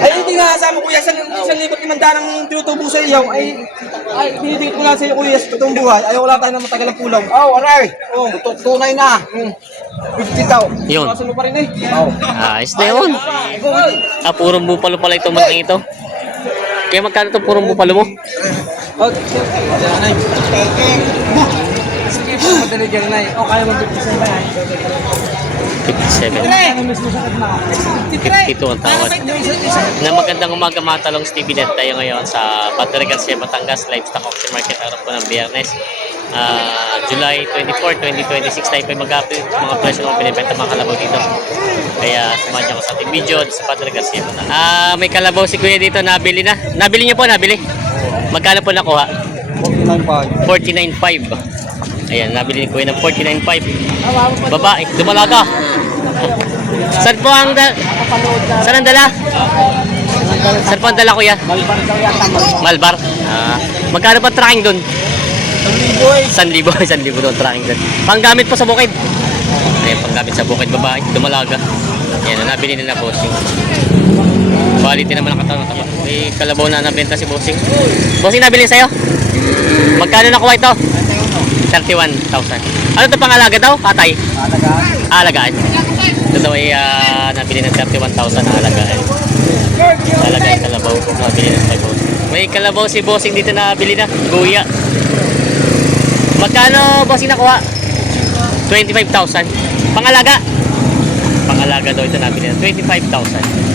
Ay, hindi nga kasama kuya, 1,500 ng tinutubo sa iyo, ay binibigit ko nga sa iyo kuya sa totoong buhay, ay wala tayo na matagal ang kulang. Aray. Tunay na. 50,000. Yun. Kaso mo pa rin eh. Ayos na yun. Purong bupalo pala itong malaking ito. Kaya magkano itong purong bupalo mo? Sige, madali dyan na eh. O, kaya mo 57 ba yan? 57. 52 ang tawad. Na magandang umaga mga talong Stevie Net tayo ngayon sa Padre Garcia, Batangas Livestock Auction Market araw po ng Biyernes. July 24, 2026 tayo po mag-update mga presyo ng pinibenta mga kalabaw dito. Kaya samahan niyo ako sa ating video sa Padre Garcia. May kalabaw si Kuya dito, nabili na. Nabili niyo po, nabili. Magkano po nakuha? 49.5. Ayan, nabili ni Kuya ng 49.5. Babae, dumalaga. Saan po ang saan ang dala? Saan po ang dala Kuya? Malbar. Magkano pa tracking doon? 1,000. 1,000 doon tracking doon. Panggamit po sa bukid. Ayan, panggamit sa bukid, babae, dumalaga. Ayan, nabili nila bossing. Quality naman ang katawan. May kalabaw na nabenta si bossing. Bossing, nabili sa'yo? Magkano nakuha ito? 31,000. Ano ito pangalaga daw? Katay? Alagaan. Ito daw ay nabili ng 31,000 na alagaan. Alagaan kalabaw. Nabili ng kalabaw. May kalabaw si bossing dito na bili na. Guya. Magkano bossing nakuha? 25,000. Pangalaga? Pangalaga daw ito nabili ng 25,000.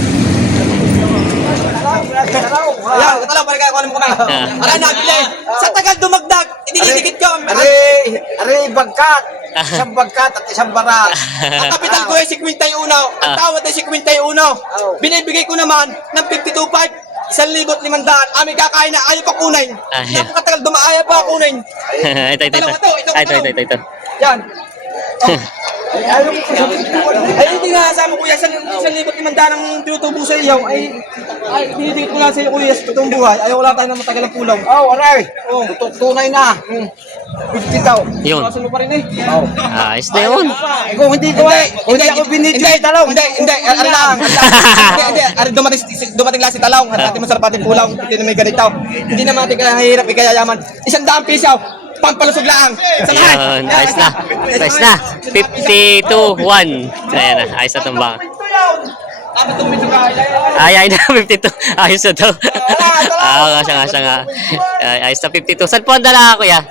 Ayan, katalaw, parang kaya mo kami. Aray, nabili. Sa tagal dumagdag, ididikit ko. Aray, bagkat. Isang bagkat at isang barat. Ang kapital ko ay 51. Ang tawad ay 51. Binibigay ko naman ng 52.5. 1,500. Ami kakain na, ayaw pa kunain. Napakatagal ayaw pa kunain. Ito. Yan. Ay, hindi nga kasama kuya, 1,500 ng tinutubo sa iyo, ay binibigit ko nga sa iyo kuya sa totoong buhay, ay wala tayo na matagal ang kulang. Aray. Tunay na. 50,000. Yun. Kaso mo pa rin eh. Ayos na yun. Kung hindi ako binibigay talaw. Hindi, dumating lang si Talong, at natin masarap ating pulang, hindi na may ganito. Hindi naman natin kahirap, ikayayaman. 100 piso, pampalusog lang. Yun, ayos na. Ayos na. 52-1. Ayan na, ayos na itong baka. Ay na, 52. Ayos na ito. Siya nga. Ayos na, 52. Saan po ang dala Kuya?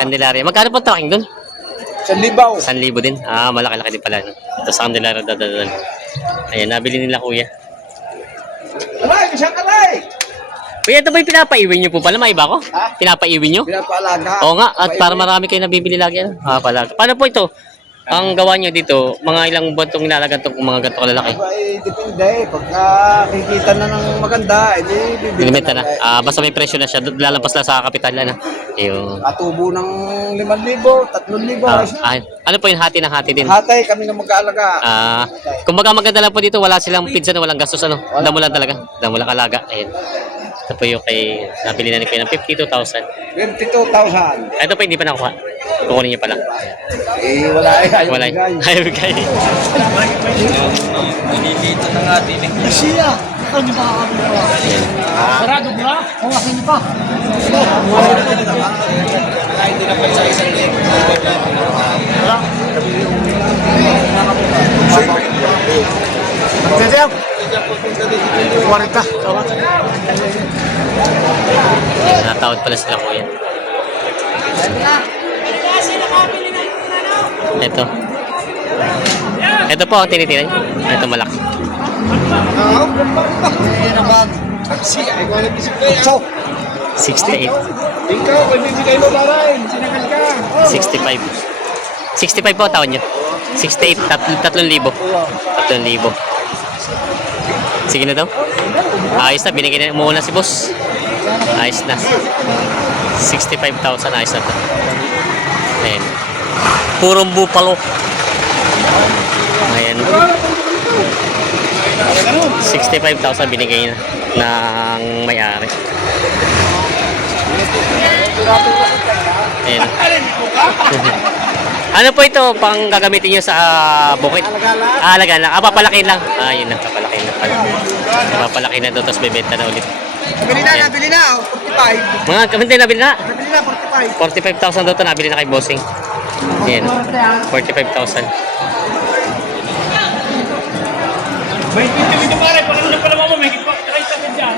Candelaria. Magkano po tracking doon? 1,000 din. Malaki-laki din pala. Ito sa Candelaria dadadal. Ayan, nabili nila Kuya. Kuya, ito ba yung pinapaiwi nyo po pala? May iba ko? Pinapaiwi nyo? Pinapaalaga. Oo nga, at para marami kayo nabibili lagi. Pala. Paano po ito? Ang gawa nyo dito, mga ilang buwan itong nilalagan itong mga ganito kalalaki? Depende. Pagka kikita na ng maganda, bibili Limita na. Basta may presyo na siya. Lalampas lang sa kapital na. Yung... Atubo ng 5,000, 3,000. Ano po yung hati ng hati din? Hatay, kami na mag-aalaga. Kumbaga maganda lang po dito, wala silang pizza na walang gastos. Damo lang talaga. Damo lang kalaga. Ayan. Ito po yung kay nabili na ni Kuya ng 52,000. 22,000. Ito po hindi pa nakuha. Kukunin niyo pa lang. Wala Wala. Ayaw bigay. Nililito na nga din eh. Siya. Ano ba kami nawa? Sarado ba? O, akin pa. Hindi na pa sa isang leg. Magdadam. 40. Natawad pala sila Kuya. Ito. Ito po ang tinitiran. Ito malaki. 68. Ikaw, bibigay mo ba rin? Sinagal ka. 65. 65 po tawad nyo. 68. 3,000. 3,000. Sige na daw. Ayos na. Binigyan na muna si boss. Ayos na. 65,000. Ayos na to. Ayan. Purong bupalo. Ayan. 65,000 binigay na ng may-ari. Ayan. Ano po ito pang gagamitin nyo sa bukid? Alagaan lang. Papalakin lang. Yun lang, papalakin. Papalaki na pala. Papalaki na doon, tapos bebenta na ulit. Nabili na, 45. Mga kamintay, nabili na. Nabili na, 45. 45,000 daw ito, nabili na kay Bossing. Yan, 45,000. May dito dito pare, pag ano pala mo, may hipag, try sa dyan.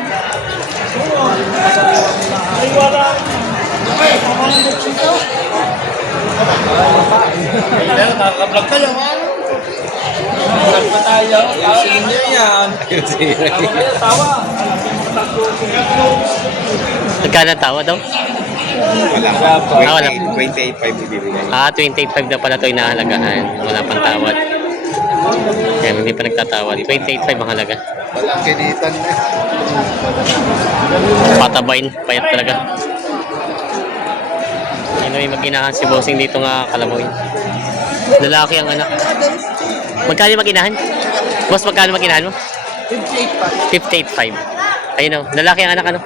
Ay, wala. Nakaka-vlog tayo, man. Vlog pa tayo. Ayusin niyo yan. Tawa. Nagkano tawa daw? Wala. Wala. 28.5 ibibigay. 28.5 na pala ito inahalagahan. Wala pang tawad. Kaya hindi pa nagtatawad. 28.5 ang halaga. Wala kinitan na. Patabain. Payat talaga. Ano yung mag-inahan si Bossing dito nga Kalamoy. Lalaki ang anak. Magkano yung mag-inahan? Boss, magkano mag-inahan mo? 58.5. Ayun o. Lalaki ang anak ano?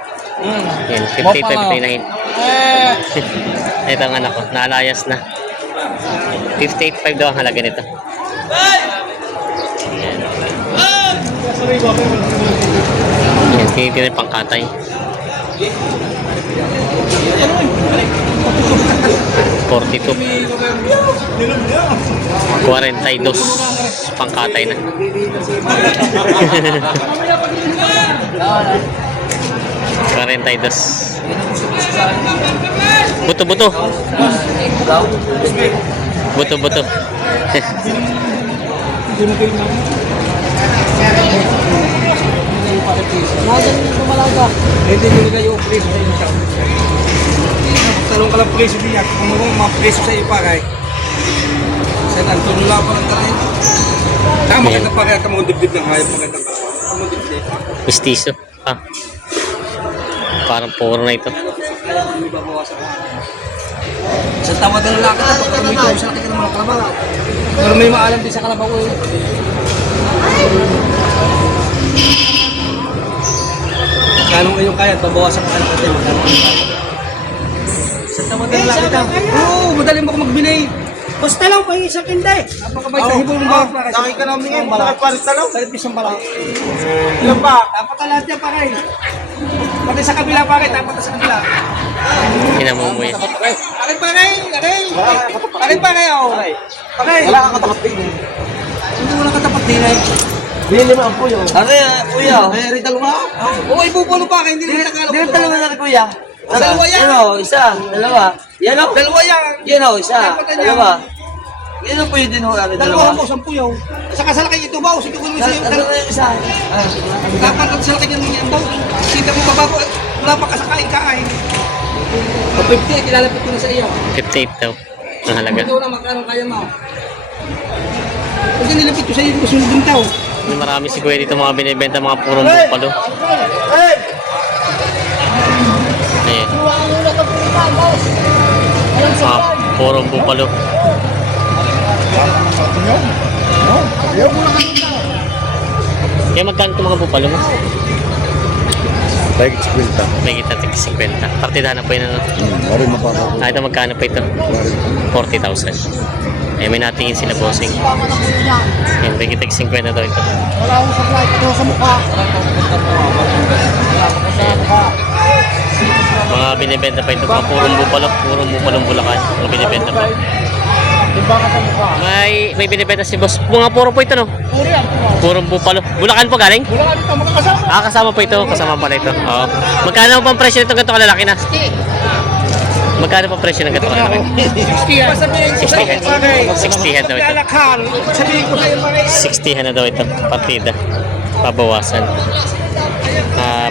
Yan. 58.5 ito inahin. Ito ang anak ko. Naalayas na. 58.5 daw ang halaga nito. Yan. Yan. Tinitin yung pangkatay. 42. 42 pangkatay na. 42. Buto-buto. Buto-buto. Hindi nyo kayo preso sa inyo. Talong ka lang preso niya. Kung mga preso sa iyo pa kay. Sa nagtulula pa ng taray. Tama ka na pa kaya kamong dibdib ng hayop. Magandang ka. Kamong dibdib. Mistiso. Ah. Parang puro na ito. Sa tawad ng lalaki na pag may ikaw sa akin ng mga kalabaw. Pero may maalam din sa kalabaw ko. Kano ngayon kaya, babawasan ka natin. Sa tawad ng lalaki na. Oo, madali mo ko magbinay. Basta lang, pahingi sa kinday. Napakabait na hibol mo ba? Nakay ka namin ngayon, nakaparit na lang. Salit pisang bala. Ilan pa? Dapat na lahat yan pa kayo. Pati sa kabila pa kayo, dapat na sa kabila. Kinamumuya. Akin pa kayo, akin pa kayo. Pakay. Wala kang katapat din. Hindi mo lang katapat din eh. Bili mo ang puyo. Kuya. Ay, dalawa. Oo, ibubulo pa kayo, hindi na Tagalog. Dili talaga na kuya. Dalawa yan. Ano, isa, dalawa. Yan o. Dalawa yan. Yan o, isa, dalawa. Yan ang puyo din ho, Dalawa dalawa. mo, sampu yaw. Saka salakay ito ba? Sige ko naman sa'yo. Dalawa yung isa. Dapat ang salakay yan yan daw. Sita mo bababo. Wala pa kasakain kain. O 50, kilalapit ko na sa iyo. 58 daw ang halaga. Ito na magkano kaya mo. Pag nilapit ko sa iyo, gusto din tao. May marami si Kuya dito mga binibenta mga purong bupalo. Ayan. Mga purong bupalo. Kaya magkano itong mga bupalo mo? Baik, 50. May kita tig 50. Partidahan na po yun ano. Marin mapapagawa. Ito magkano pa ito? 40,000. Ay may natingin sila Bossing. Yan, may kita tig 50 daw ito. Wala akong supply ito sa mukha. Mga binibenta pa ito. Mga purong bupalong Bulacan. Mga binibenta pa. May binibenta si boss. Mga puro po ito no? Purong bupalo. Bulacan po galing? Wala ka dito, makakasama. Kasama po ito. Kasama pala ito. Oo. Magkano po ang presyo nito ganito kalalaki na? Magkano po ang presyo ng ganito kalalaki? 60 head daw ito. Sabihin ko kayo mga 60 na daw ito. Partida. Pabawasan.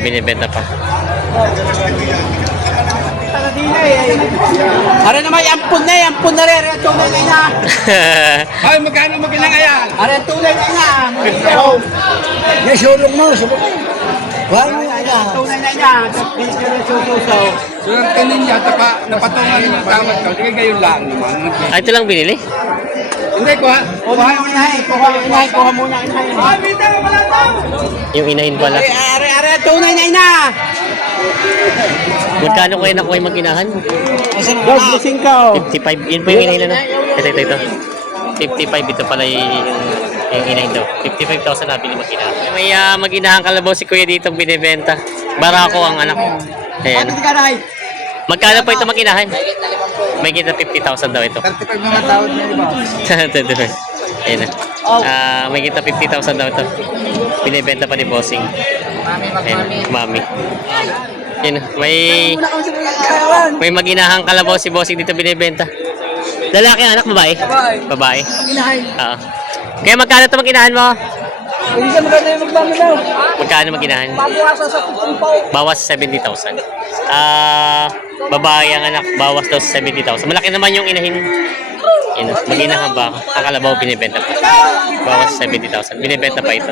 Binibenta pa. Ara naman, ampun na rin. Ang tunay na ina. Ay, magkano maginang ayan? Ara, ang tunay na ina. May sulong mo, sulong mo. Wala na ina. Tunay na ina. Sususaw. So, ang kanin niya, napatungan ng tawad ka. Sige ngayon lang naman. Ito lang binili? Hindi, kuha. Kuha mo inahin. Kuha muna inahin. Ay, bita mo pala ito. Yung inahin pala. Ara, tunay na ina. Magkano kayo nakuha yung mag-inahan? Dog, gising ka. 55. Yun po yung inahin na. Ito. 55. Ito pala yung Yung inahin daw. 55,000 nabili mag-inahan. May mag-inahang kalabaw si kuya dito binibenta. Barako ang anak. Ayan. Magkano po ito mag-inahan? May kita 50,000 daw ito. 35 mga tawad na iba. Ayan na. May kita 50,000 daw ito. Binibenta pa ni Bossing. Ayan, mami. Ayan, may mag-inahang kalabaw si Bossing dito binibenta. Lalaki ang anak, babae? Babae. Oo. Kaya magkano ito mag-inahan mo? Hindi siya maganda yung magmami daw. Magkano mag-inahan? Babawasan sa 15 pa. Bawas sa 70,000. Babae ang anak, bawas daw sa 70,000. Malaki naman yung inahin. Yun, mag-inahan ba? Ang kalabaw binibenta pa. Bawas sa 70,000. Binibenta pa ito.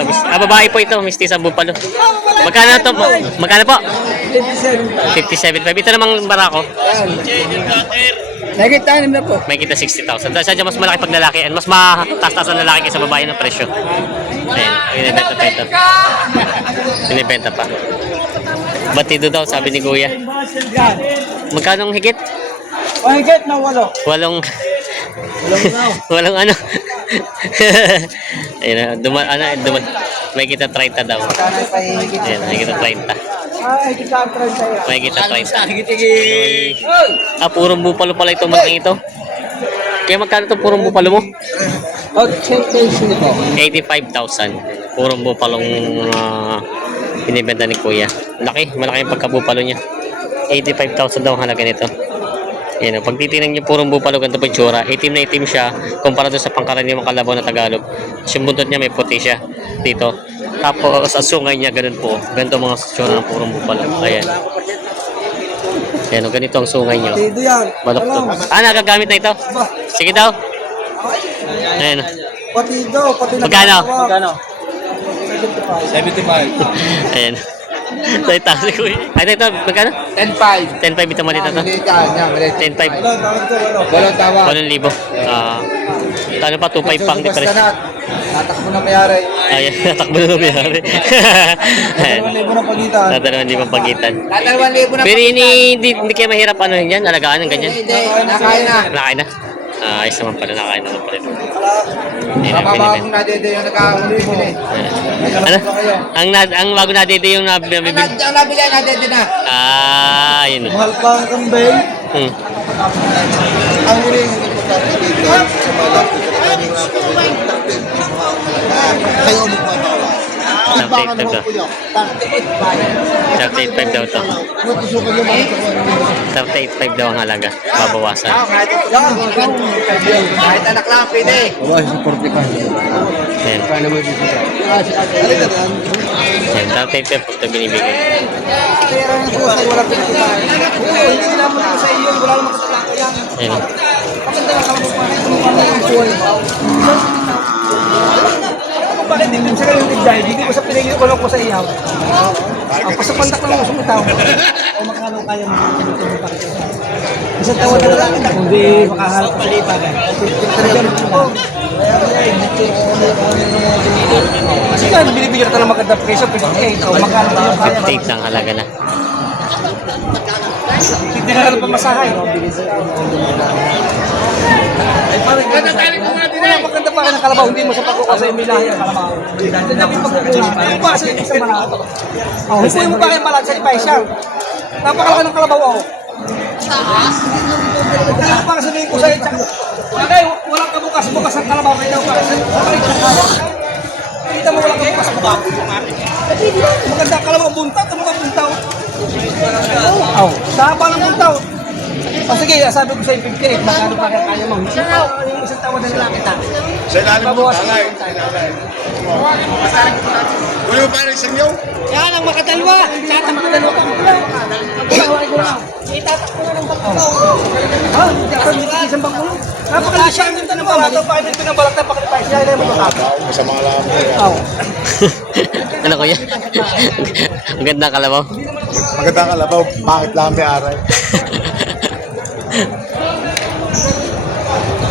Tapos, babae po ito, Misty sa Bupalo. Magkano ito po? Magkano po? 57.5. Ito namang barako. Nakita na po. May kita 60,000. Dahil sadya mas malaki pag lalaki. Mas mataas-taas ang lalaki kaysa babae ng presyo. Ayan, binibenta pa ito. Binibenta pa. Batido daw, sabi ni Kuya. Magkano ang higit? Mahigit na 8. Walong ano. Ayun, duman. May kita 30 daw. Ayun, may kita 30. Ay, kita ang 30. May kita 30. Purong bupalo pala itong malaking ito. Kaya magkano itong purong bupalo mo? 85,000. Purong bupalong binibenta ni Kuya. Malaki yung pagkabupalo niya. 85,000 daw ang halaga nito. Yan, pag titingnan niyo purong bupalo, ganito po yung tsura. Itim na itim siya kumpara doon sa pangkaraniwang kalabaw na Tagalog. Tapos yung buntot niya may puti siya dito. Tapos sa sungay niya ganun po. Ganito mga tsura ng purong bupalo. Ayan. Ayan, ganito ang sungay niyo. Baloktot. Nagagamit na ito? Sige daw. Ayan. Patido, Magkano? 75. Ayan. Tayo tayo ko eh. Ay, ito, magkano? 10.5. 10.5 ito maliit na to. 10.5. 8,000. 8,000. Ano pa, 2.5 pang difference. Tatakbo na mayari. Ayan, natakbo na nangyari. Ayan. 2,000 na pagitan. Sa 2,000 pagitan. 2,000 na. Pero hindi kayo mahirap ano yan, alagaan ng ganyan. Hindi, nakain na. Nakain na. Ayos naman pala, nakain naman pala. Mababa kung nadede yung nakahuli mo. Ano? Ang bago nadede yung nabibig. Ang nabili nadede na. Yun. Mahal pa ang kambing. Ang huling importante dito sa malapit sa kanyang kayo magmamawa. Ang baka naman po yun. 38.5 daw to. Matusukan yung mga sa 38.5 daw ang halaga. Babawasan. Kahit anak lang, pwede. Ayan. Ayan, 38.5 ito binibigay. Pera ng puso ay wala pinagkitaan. Hindi nila mo sa iyo, wala namang katalako yan. Ayan. Maganda lang kalabaw pa rin. Bakit hindi sa kanyang tigday? Hindi ko sa pinigil ko lang ko sa iyaw. Ang pasapandak lang mo sumitaw. O makano kaya mo sa pakita. Isang tawa na lang. Hindi makaharap pa rin pa. Kasi kaya binibigyan ka ng magandang presyo. O makano kaya kaya. 58 ang halaga na. Hindi na lang pamasahay. Maganda pa ng kalabaw, hindi mo sa pagkukuha sa imilahi ang kalabaw. Hindi pagkukuha. Ba sa isang malato. Hukuin mo pa kayo malag sa ipay siya. Napakalaki ng kalabaw ako. Kaya pa sabihin ko sa iyo, okay, walang kabukas-bukas ang kalabaw kayo daw. Kita mo walang kabukas-bukas. Maganda ang kalabaw, buntaw, ito mga buntaw. Sa haba ng buntaw. Sige, sabi ko sa iyo, 58, magkano pa kaya mo? Isang tawa na lang kita. Sa ilalim mo, sangay. Kunin mo pa rin isang yaw? Yan ang makadalwa. Tatak ko dalawa pa. Pagkakawari ko lang. Itatak ko na ng bagkaw. Ha? Hindi ako isang bagkaw. Napakalisya ang tanong pa. Ito pa kayo pinabalak na pakilipay siya. Ilay mo ito. Sa mga alam mo. Ano ko yan? Ang ganda ang kalabaw. Maganda ang kalabaw, bakit lang may aray?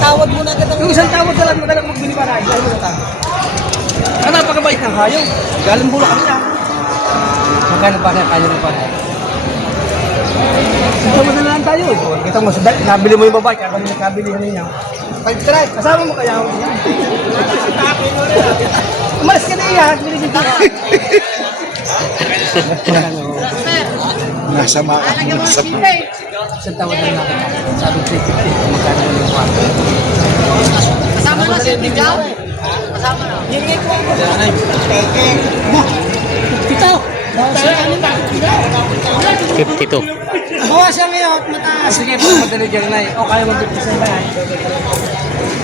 Tawad mo na agad. Yung isang tawad na lang madalang magbinibaray. Ilay mo ito. Napakabait ng hayong. Galing Bulacan niya. Magkano pa kaya kaya mo pa? Ito mo na lang tayo. Kita mo, nabili mo yung babae, kaya kami nakabili niya. 5-try. Kasama mo kaya ako yan. Umalis ka na iyan. Binigyan ka. Nasa mga. Isang tawad na lang kita. Sabi ko 350. Magkano mo yung kwarto. Kasama na si Tigaw. Kasama na. Hindi ko. Ito. 52. Buha siya ngayon. Mataas. Sige po, madali dyan na O kaya mo 57 ba yan?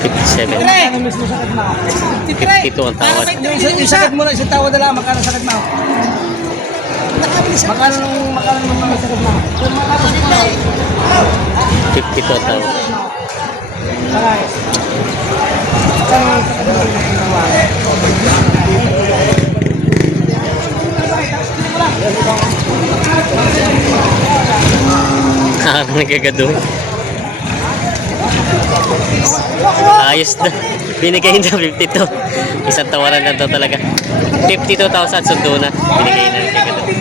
57. Ano mismo sakit mo? 52 ang tawad. Yung sakit mo na, isang tawad na lang. Magkano sakit mo? Magkano nung mga sakit mo? 52 ang tawad. Sakay. Magkano nung sakit mo? Nakakang nagagadoy. Ayos na. Binigay na 52. Isang tawaran na to talaga. 52,000 sundo na. Binigay na nagagadoy.